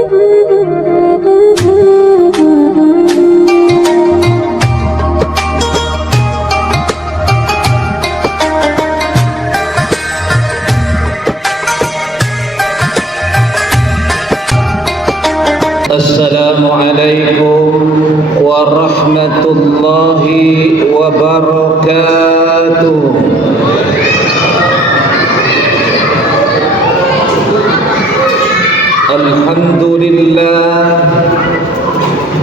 Assalamualaikum warahmatullahi wabarakatuh.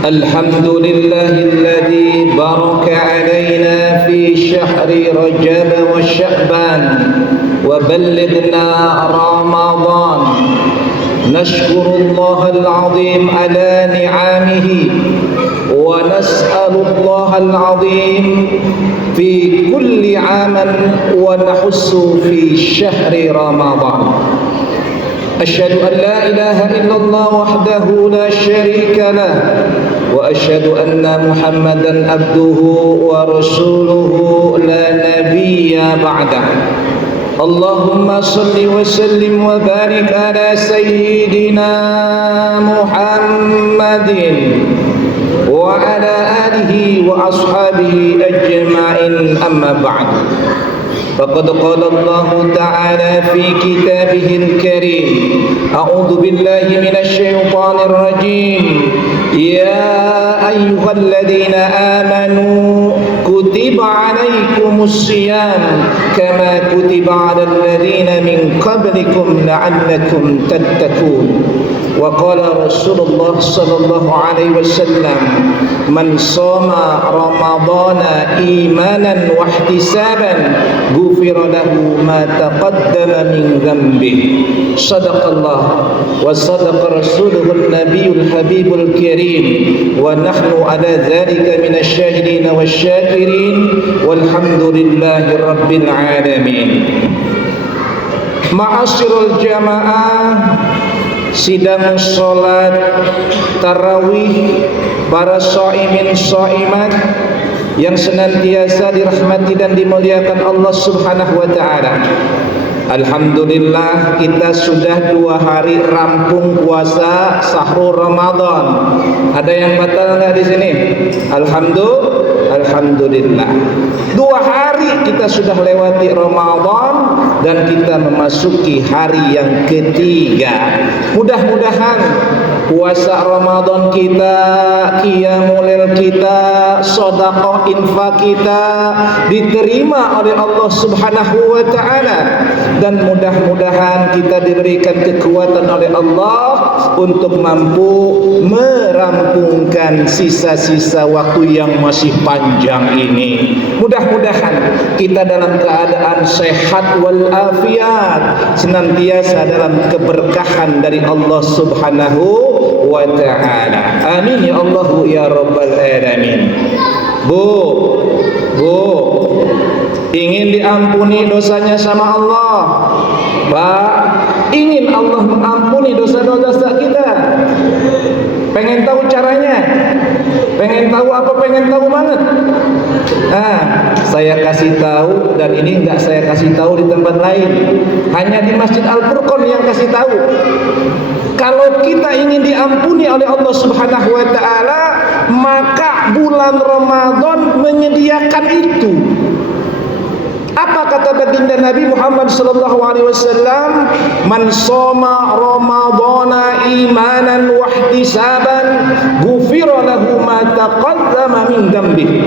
Alhamdulillahilladzi baraka alaina fi syahri Rajab wa Sya'ban wa ballighna Ramadan. نشكر الله العظيم على نعمه ونسأل الله العظيم في كل عام ونحس في شهر رمضان. أشهد أن لا إله إلا الله وحده لا شريك له وأشهد أن محمدا عبده ورسوله لا نبي بعده. اللهم صل وسلم وبارك على سيدنا محمد وعلى آله وأصحابه أجمعين. أما بعد، فقد قال الله تعالى في كتابه الكريم: أعوذ بالله من الشيطان الرجيم. يا أيها الذين آمنوا كتب عليكم الصيام كما كتب على الذين من قبلكم لعلكم تتقون. وقال رسول الله صلى الله عليه وسلم: من صام رمضان إيمانا واحتسابا غفر له ما تقدم من ذنبه. صدق الله وصدق رسوله النبي الحبيب الكريم، ونحن على ذلك من الشاهدين والشاكرين، والحمد لله رب العالمين. Ma'asyiral jamaah, sidang sholat tarawih para shaimin shaimat yang senantiasa dirahmati dan dimuliakan Allah Subhanahu wa ta'ala. Alhamdulillah, kita sudah 2 hari rampung puasa sahur Ramadan. Ada yang batal enggak di sini? Alhamdulillah. 2 hari kita sudah lewati Ramadan dan kita memasuki hari yang ketiga. Mudah-mudahan puasa Ramadan kita, qiyamul lail kita, sedekah infak kita diterima oleh Allah Subhanahu wa ta'ala, dan mudah-mudahan kita diberikan kekuatan oleh Allah untuk mampu merampungkan sisa-sisa waktu yang masih panjang ini. Mudah-mudahan kita dalam keadaan sehat walafiat, senantiasa dalam keberkahan dari Allah Subhanahu wa ta'ala. Amin ya Allah ya rabbal alamin. Bu, ingin diampuni dosanya sama Allah? Pak, ingin Allah mengampuni dosa-dosa kita? Pengen tahu caranya? Pengen tahu apa? Pengen tahu banget? Saya kasih tahu, dan ini enggak saya kasih tahu di tempat lain, hanya di Masjid Al-Furqan yang kasih tahu. Kalau kita ingin diampuni oleh Allah Subhanahu wa ta'ala, maka bulan Ramadan menyediakan itu. Apa kata baginda Nabi Muhammad sallallahu alaihi wasallam? Man shoma ramadhana imanan wa ihtisaban ghufira lahu ma taqaddama min dhanbihi.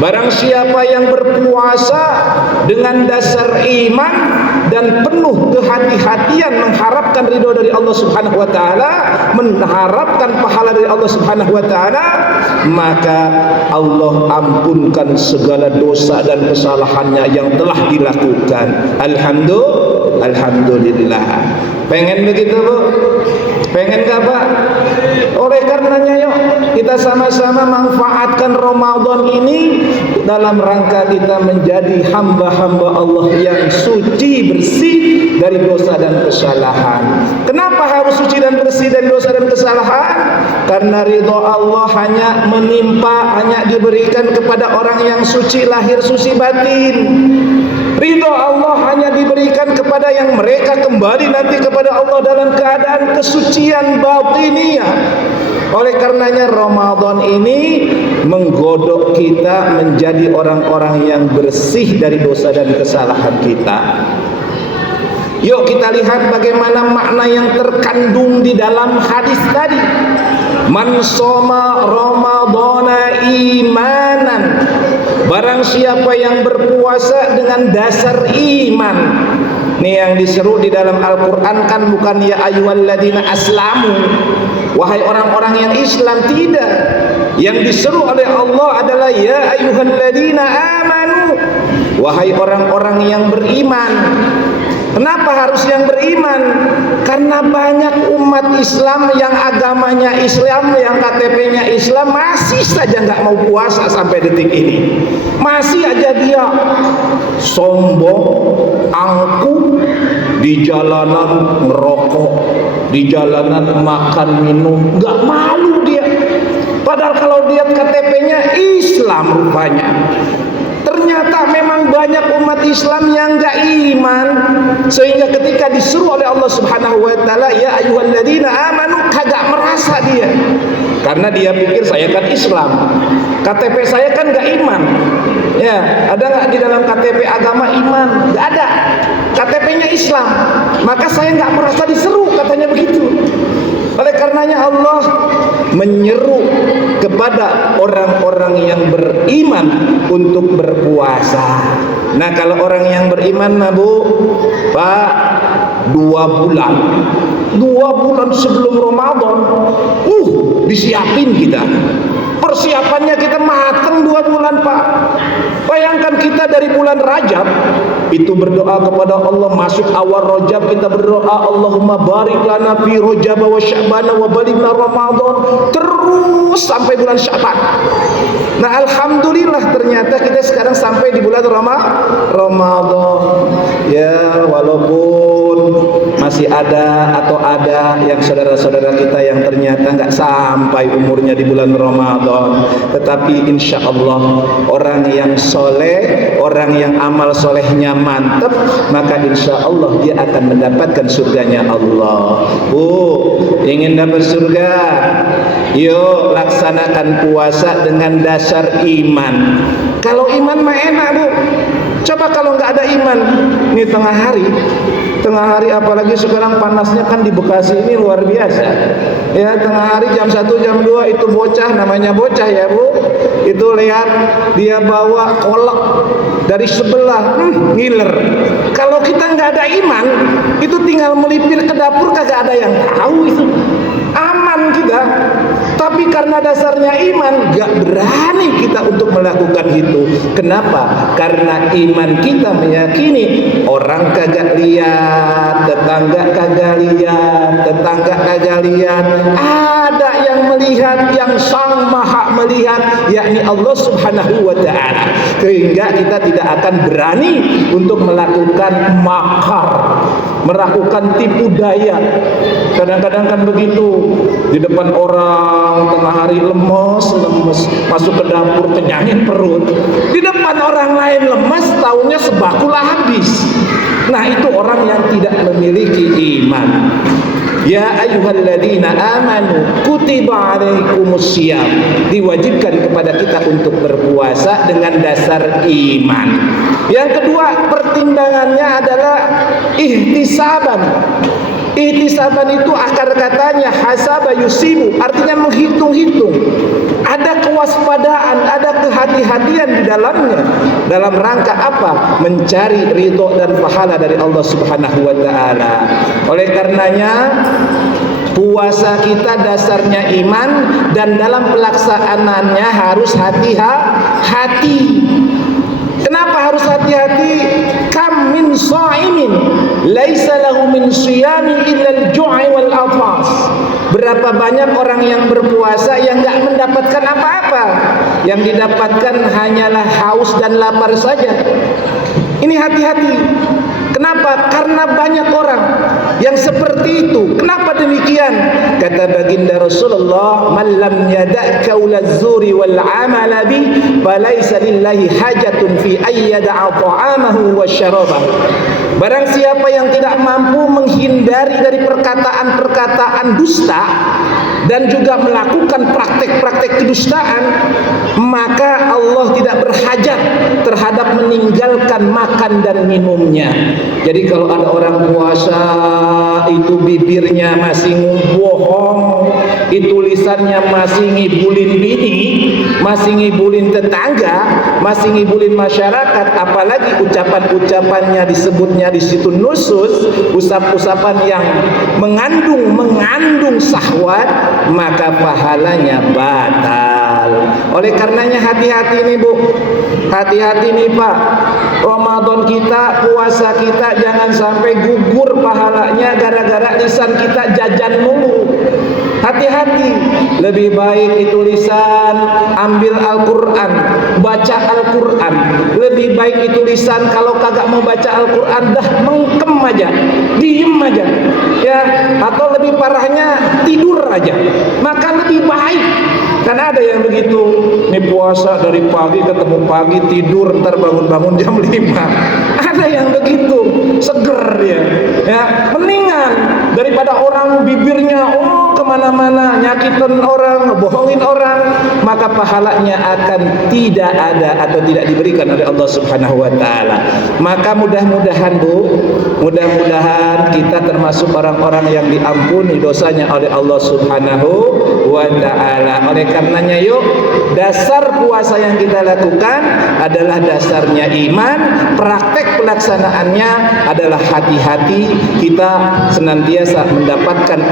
Barang siapa yang berpuasa dengan dasar iman dan penuh kehati-hatian mengharapkan ridho dari Allah Subhanahu wa ta'ala, mengharapkan pahala dari Allah Subhanahu wa ta'ala, maka Allah ampunkan segala dosa dan kesalahannya yang telah dilakukan. Alhamdulillah. Pengen begitu, Bu? Pengen gak, Pak? Oleh karenanya yuk kita sama-sama manfaatkan Ramadan ini dalam rangka kita menjadi hamba-hamba Allah yang suci, bersih dari dosa dan kesalahan. Kenapa harus suci dan bersih dari dosa dan kesalahan? Karena ridho Allah hanya menimpa, hanya diberikan kepada orang yang suci lahir, suci batin. Ridho Allah hanya diberikan kepada yang mereka kembali nanti kepada Allah dalam keadaan kesucian batiniyah. Oleh karenanya Ramadan ini menggodok kita menjadi orang-orang yang bersih dari dosa dan kesalahan kita. Yuk kita lihat bagaimana makna yang terkandung di dalam hadis tadi. Man shoma ramadhana imanan, barang siapa yang berpuasa dengan dasar iman. Ini yang diseru di dalam Al-Quran kan bukan ya ayyuhalladzina aslamu, wahai orang-orang yang Islam, tidak. Yang diseru oleh Allah adalah ya ayyuhalladzina amanu, wahai orang-orang yang beriman. Kenapa harus yang beriman? Karena banyak umat Islam yang agamanya Islam, yang KTP-nya Islam, masih saja nggak mau puasa sampai detik ini. Masih aja dia sombong, angkuh, di jalanan ngerokok, di jalanan makan minum, nggak malu dia. Padahal kalau lihat KTP-nya Islam rupanya. Ternyata memang banyak umat Islam yang enggak iman, sehingga ketika disuruh oleh Allah Subhanahu wa taala ya ayyuhalladzina amanu, kagak merasa dia. Karena dia pikir saya kan Islam, KTP saya kan enggak iman. Ya, ada enggak di dalam KTP agama iman? Enggak ada. KTP-nya Islam. Maka saya enggak merasa diseru, katanya begitu. Oleh karenanya Allah menyeru kepada orang-orang yang beriman untuk berpuasa. Nah, kalau orang yang beriman, nah Bu, Pak, 2 bulan sebelum Ramadan, disiapin kita. Persiapannya kita mateng 2 bulan, Pak. Bayangkan kita dari bulan Rajab itu berdoa kepada Allah, masuk awal Rajab kita berdoa Allahumma barik lana fi Rajab wa Sya'ban wa balighna Ramadan, terus sampai bulan Sya'ban. Nah, alhamdulillah ternyata kita sekarang sampai di bulan Ramadan. Ya, walaupun masih ada yang saudara-saudara kita yang ternyata nggak sampai umurnya di bulan Ramadan, tetapi insya Allah orang yang soleh, orang yang amal solehnya mantap, maka insya Allah dia akan mendapatkan surganya Allah. Ingin dapat surga? Yuk laksanakan puasa dengan dasar iman. Kalau iman mah enak, Bu. Coba kalau nggak ada iman, ini tengah hari apalagi sekarang panasnya kan di Bekasi ini luar biasa. Ya, tengah hari jam 1 jam 2 itu bocah, namanya bocah ya Bu, itu lihat dia bawa kolak dari sebelah, ngiler. Kalau kita nggak ada iman, itu tinggal melipir ke dapur kagak ada yang tahu, itu aman kita. Tapi karena dasarnya iman, gak berani kita untuk melakukan itu. Kenapa? Karena iman kita meyakini orang kagak lihat, tetangga kagak lihat, ada yang melihat, yang sang maha melihat, yakni Allah Subhanahu wa ta'ala. Sehingga kita tidak akan berani untuk melakukan makar, melakukan tipu daya. Kadang-kadang kan begitu, di depan orang tengah hari lemes, masuk ke dapur kenyangin perut, di depan orang lain lemes, taunya sebakulah habis. Nah, itu orang yang tidak memiliki iman. Ya ayyuhalladzina amanu kutiba alaikumussyam, diwajibkan kepada kita untuk berpuasa dengan dasar iman. Yang kedua, pertimbangannya adalah ihtisaban. Ihtisaban itu akar katanya hasaba yusibu, artinya menghitung-hitung. Ada kewaspadaan, ada kehati-hatian di dalamnya. Dalam rangka apa? Mencari ridho dan pahala dari Allah Subhanahu wa ta'ala. Oleh karenanya puasa kita dasarnya iman, dan dalam pelaksanaannya harus hati-hati. Kenapa harus hati-hati? Kam min sha'imin laisa lahu min shiyami illa al-ju'i wal afas. Berapa banyak orang yang berpuasa yang enggak mendapatkan apa-apa. Yang didapatkan hanyalah haus dan lapar saja. Ini hati-hati. Kenapa? Karena banyak orang yang seperti itu. Kenapa demikian? kata baginda Rasulullah, man lam yada' qaulaz zuri wal amala bih falaysa lillahi hajatun fi ayyada'a ta'amahu wa syarabahu. Barang siapa yang tidak mampu menghindari dari perkataan-perkataan dusta dan juga melakukan praktek-praktek kedustaan, maka Allah tidak berhajat terhadap meninggalkan makan dan minumnya. Jadi kalau ada orang puasa itu bibirnya masih bohong, itu lisannya masih ngibulin bini, masih ngibulin tetangga, masih ngibulin masyarakat, apalagi ucapan-ucapannya disebutnya di situ nusus, usap-usapan yang mengandung syahwat, maka pahalanya batal. Oleh karenanya hati-hati nih Bu, hati-hati nih Pak. Ramadan kita, puasa kita jangan sampai gugur pahalanya gara-gara lisan kita jajan mulu. Hati-hati, lebih baik itu lisan ambil Al-Quran, baca Al-Quran. Lebih baik itu lisan kalau kagak mau baca Al-Quran dah mengkem aja, diem aja, ya. Atau lebih parahnya tidur aja, maka lebih baik. Karena ada yang begitu, ini puasa dari pagi ketemu pagi, tidur ntar bangun-bangun jam 5. Ada yang begitu, seger dia, ya. Mendingan daripada orang bibirnya kemana-mana nyakitin orang, bohongin orang, maka pahalanya akan tidak ada atau tidak diberikan oleh Allah Subhanahu wa taala. Maka mudah-mudahan Bu, mudah-mudahan kita termasuk orang-orang yang diampuni dosanya oleh Allah Subhanahu wa taala. Oleh karenanya yuk, dasar puasa yang kita lakukan adalah dasarnya iman, praktek pelaksanaannya adalah hati-hati kita senantiasa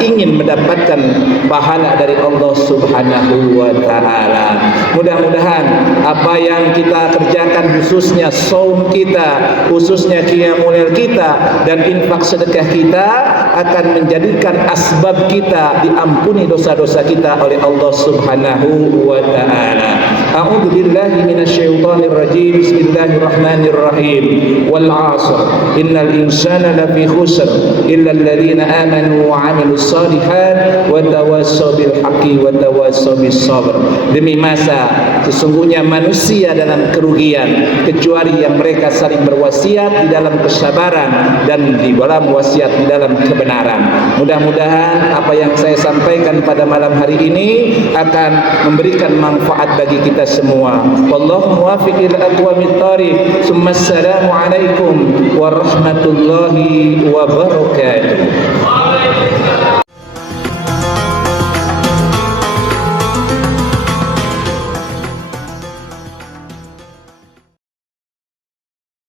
ingin mendapatkan pahala dari Allah Subhanahu wa taala. Mudah-mudahan apa yang kita kerjakan, khususnya saum kita, khususnya qiyamul lail kita dan infak sedekah kita, akan menjadikan asbab kita diampuni dosa-dosa kita oleh Allah Subhanahu wa taala. A'udzu billahi minasyaitonir rajim. Bismillahirrahmanirrahim. Wal 'ashr. Innal insana lafi khusr illa alladziina aamanu wa 'amilus shalihat wa tawassaw bil haqqi wa tawassaw bis sabr. Demi masa sesungguhnya manusia dalam kerugian kecuali yang mereka saling berwasiat di dalam kesabaran dan di dalam wasiat di dalam kebenaran. Mudah-mudahan apa yang saya sampaikan pada malam hari ini akan memberikan manfaat bagi kita semua. Wallahu muwaffiq ila aqwamit thariq. Assalamu alaikum warahmatullahi wabarakatuh.